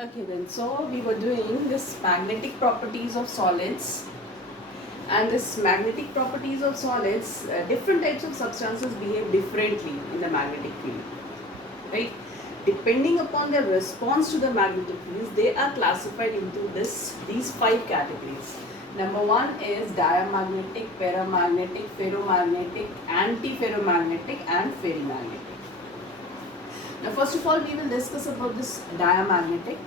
Okay then, so we were doing this magnetic properties of solids, and this magnetic properties of solids, different types of substances behave differently in the magnetic field, right? Depending upon their response to the magnetic fields, they are classified into these 5 categories. Number 1 is diamagnetic, paramagnetic, ferromagnetic, antiferromagnetic and ferrimagnetic. Now first of all we will discuss about this diamagnetic.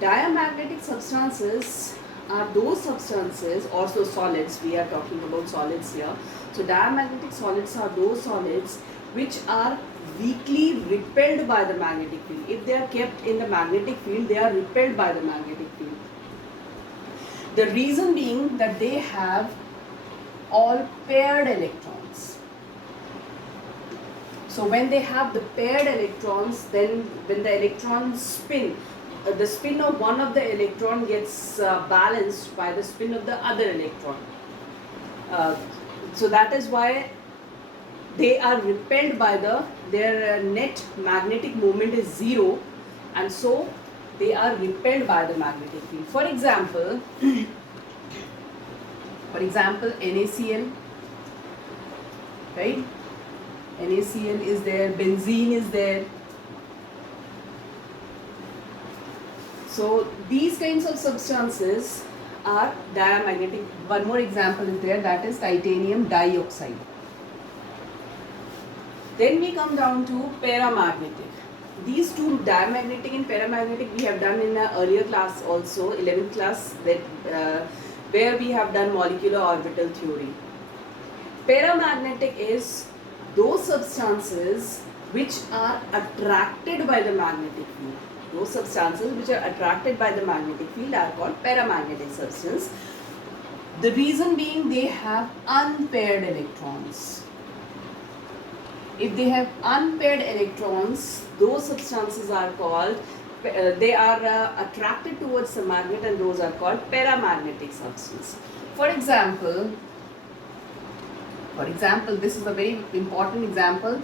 Diamagnetic substances are those substances, also solids, we are talking about solids here. So diamagnetic solids are those solids which are weakly repelled by the magnetic field. If they are kept in the magnetic field, they are repelled by the magnetic field. The reason being that they have all paired electrons. So when they have the paired electrons, then when the electrons spin, the spin of one of the electron gets balanced by the spin of the other electron. So that is why they are repelled by their net magnetic moment is 0, and so they are repelled by the magnetic field. For example, NaCl, right? NaCl is there, benzene is there. So these kinds of substances are diamagnetic. One more example is there, that is titanium dioxide. Then we come down to paramagnetic. These two, diamagnetic and paramagnetic, we have done in an earlier class also, 11th class, where we have done molecular orbital theory. Paramagnetic is those substances which are attracted by the magnetic field. Those substances which are attracted by the magnetic field are called paramagnetic substances. The reason being they have unpaired electrons. If they have unpaired electrons, those substances are called, they are attracted towards the magnet, and those are called paramagnetic substances. For example, this is a very important example.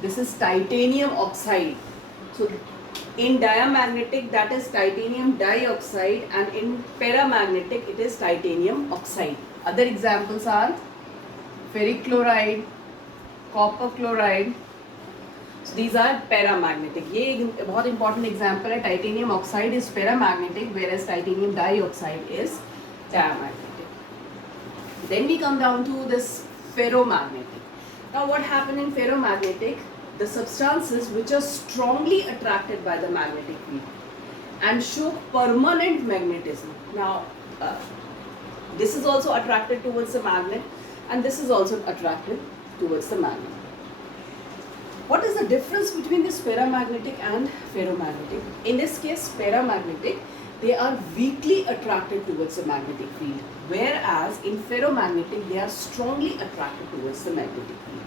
This is titanium oxide. So in diamagnetic, that is titanium dioxide, and in paramagnetic it is titanium oxide. Other examples are ferric chloride, copper chloride. So these are paramagnetic. ये एक बहुत important example है. Titanium oxide is paramagnetic, whereas titanium dioxide is diamagnetic. Then we come down to this ferromagnetic. Now what happened in ferromagnetic? The substances which are strongly attracted by the magnetic field and show permanent magnetism. Now this is also attracted towards the magnet, and this is also attracted towards the magnet. What is the difference between this paramagnetic and ferromagnetic? In this case, paramagnetic, they are weakly attracted towards the magnetic field, whereas in ferromagnetic, they are strongly attracted towards the magnetic field.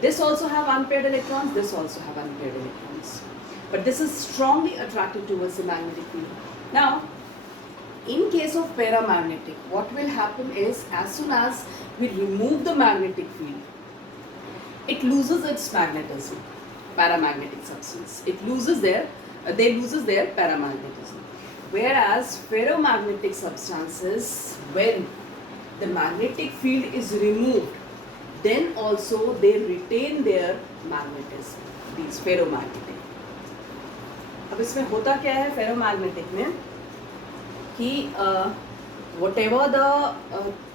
This also have unpaired electrons, this also have unpaired electrons. But this is strongly attracted towards the magnetic field. Now, in case of paramagnetic, what will happen is, as soon as we remove the magnetic field, it loses its magnetism. Paramagnetic substance, they loses their paramagnetism. Whereas ferromagnetic substances, when the magnetic field is removed, then also they retain their magnetism. These ferromagnetic. अब इसमें होता क्या है ferromagnetic में कि whatever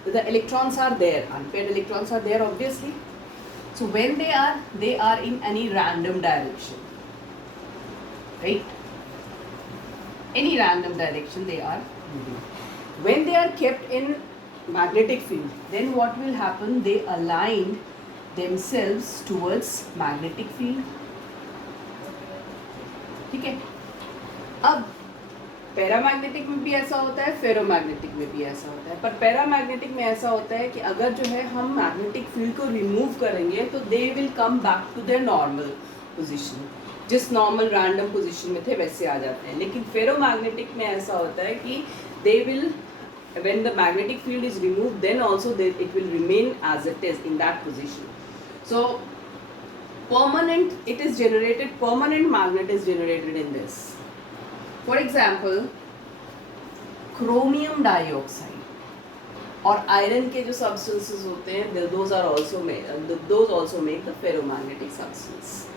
the electrons are there, unpaired electrons are there obviously. So when they are in any random direction, right? Any random direction they are moving. When they are kept in magnetic field, then what will happen? They align themselves towards magnetic field. ठीक है? अब paramagnetic में भी ऐसा होता है, ferromagnetic में भी ऐसा होता है. पर पैरामैग्नेटिक में ऐसा होता है कि अगर जो है हम मैग्नेटिक फील्ड को रिमूव करेंगे तो they will come back to their normal position. जिस नॉर्मल रैंडम पोजीशन में थे वैसे आ जाते हैं. लेकिन फेरोमैग्नेटिक में ऐसा होता है कि they will, when the magnetic field is removed, then also it will remain as it is in that position. So permanent magnet is generated in this. For example, chromium dioxide और iron के जो substances होते हैं, those also make the ferromagnetic substance.